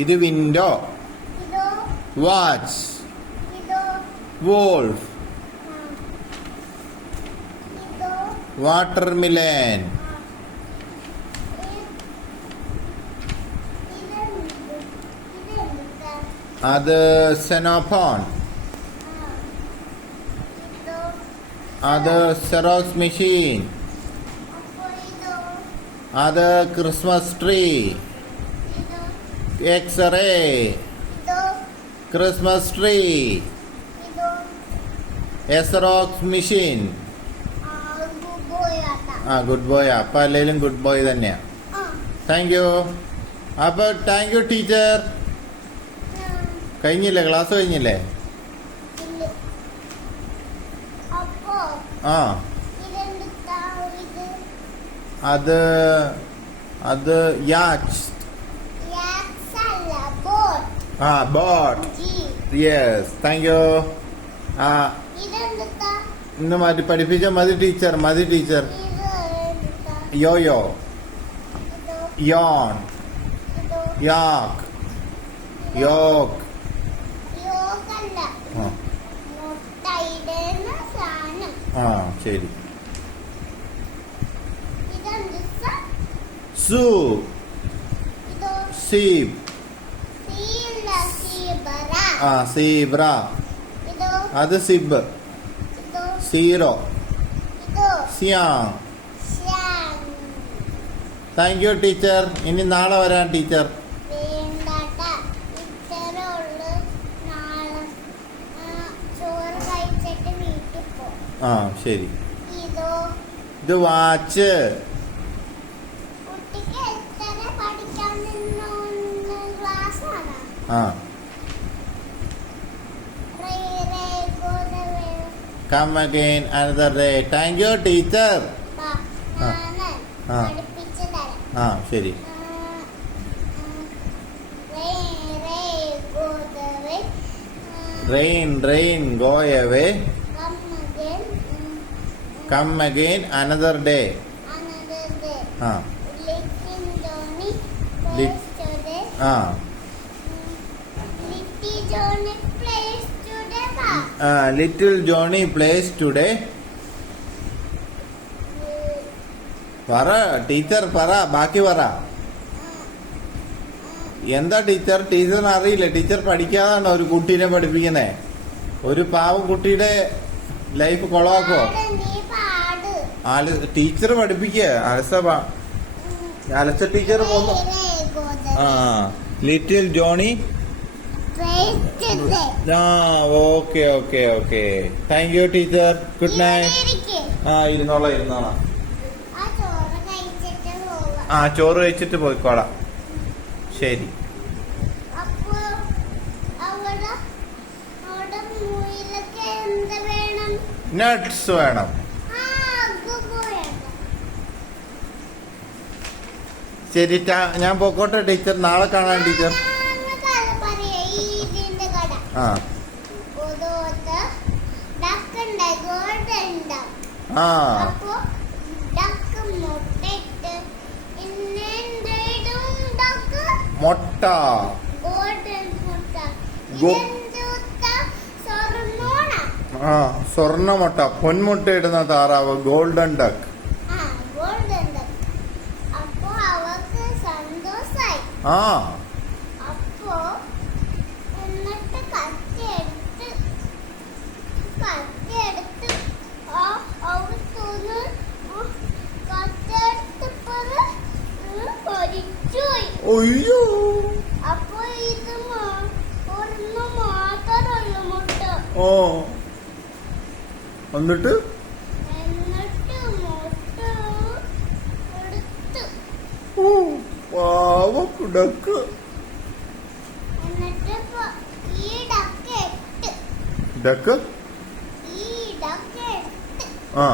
ഇത് window, watch, wolf, വാട്ടർമിലൻ, അത് xylophone, അത് സെറോക്സ് മെഷീൻ, അത് Christmas tree, X-ray, Christmas tree, xerox machine. Good boy. അപ്പൊ അല്ലെങ്കിലും ഗുഡ് ബോയ് തന്നെയാ. Thank you. അപ്പൊ താങ്ക് യു ടീച്ചർ. കഴിഞ്ഞില്ലേ? ക്ലാസ് കഴിഞ്ഞില്ലേ? അത് yacht. Boat. Yes. Thank you. ഇന്ന് മതി പഠിപ്പിച്ച മതി teacher. Yoyo, yarn, yak, yolk. ശരി. സൂ, സീബ്, സീബ്ര, അത് സിബ്, സീറോ, സിയാങ്. Thank you teacher. ഇനി നാളെ വരാൻ ടീച്ചർ. ശരി. ഇത് watch. Come again another day. Thank you teacher. ശരി. Rain go away. Come again another day. Little Johnny plays today. പറ ടീച്ചർ, പറ, ബാക്കി പറ. എന്താ ടീച്ചറിന് അറിയില്ല. ടീച്ചർ പഠിക്കാതാണ് ഒരു കുട്ടീനെ പഠിപ്പിക്കുന്നേ. ഒരു പാവം കുട്ടിയുടെ ലൈഫ് കൊളവാക്കോ? ടീച്ചർ പഠിപ്പിക്ക. അലസ ടീച്ചർ പോന്നു. Little Johnny. Okay. Thank you teacher. Good night. ഇരുന്നോളാം. ചോറ് കഴിച്ചിട്ട് പോയിക്കോളാം. ശരി. നട്ട്സ് വേണം. ശരി. ഞാൻ പോക്കോട്ടെ ടീച്ചർ. നാളെ കാണാൻ ടീച്ചർ. മുട്ട. സ്വർണ്ണ മുട്ട. പൊന്മുട്ട ഇടുന്ന താറാവ്. Golden duck. ഒയ്യോ. എന്നിട്ട് ഡക്ക്. ഡക്ക്. ആ